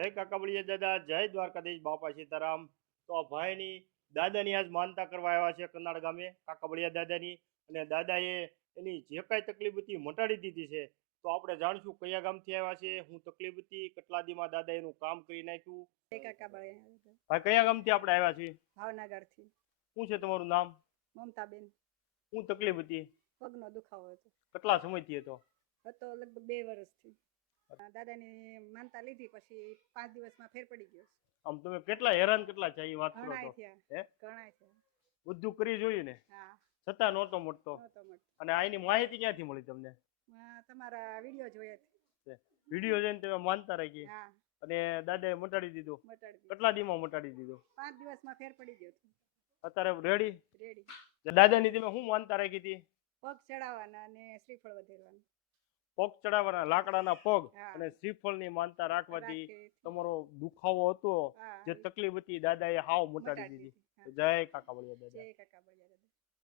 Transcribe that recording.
જય કાકાબળિયા દાદા, જય દ્વારકાધીશ બાપા સીતારામ। તો આ ભાઈની દાદાની આજ માનતા કરવા આવ્યા છે કનાડ ગામે કાકાબળિયા દાદાની। અને દાદાએ એની જે કાંઈ તકલીફ હતી મટાડી દીધી છે। તો આપણે જાણશું કયા ગામથી આવ્યા છે, હું તકલીફ હતી, કેટલા દીમાં દાદા એનું કામ કરી નાખ્યું। જય કાકાબળિયા ભાઈ કયા ગામથી આપણે આવ્યા છીએ? ભાવનગરથી। શું છે તમારું નામ? મમતાબેન। શું તકલીફ હતી? પગનો દુખાવો હતો। કેટલા સમયથી હતો? લગભગ 2 વર્ષથી। દાદાની માનતા લીધી પછી 5 દિવસમાં ફેર પડી ગયો। આમ તમે કેટલા હેરાન કેટલા છે એ વાત કરો ઘણાય તો? થયા, ઘણાય થયા। બધું કરી જોયું ને, હા, છતાં નહોતો મળતો। નહોતો મળતો। અને આની માહિતી ક્યાંથી મળી તમને? તમારા વિડીયો જોયા છે। વિડીયો જોઈને તમે માનતા રાખી હા, અને દાદાએ મટાડી દીધું? મટાડી દીધું। કેટલા દીમાં મટાડી દીધું? 5 દિવસમાં ફેર પડી ગયો। અત્યારે રેડી? રેડી। દાદાની તમે શું માનતા રાખી હતી? પગ ચડાવવાના અને શ્રીફળ વધેરવાના। પગ ચડાવવાના, લાકડાના પગ હા, અને શ્રીફળની માનતા રાખવાથી રાખી। તમારો દુખાવો હતો, હા, જે તકલીફ હતી દાદાએ હાવ મટાડી મટાડી દીધી। દીધી। જય કાકાબળિયા દાદા। જય કાકાબળિયા।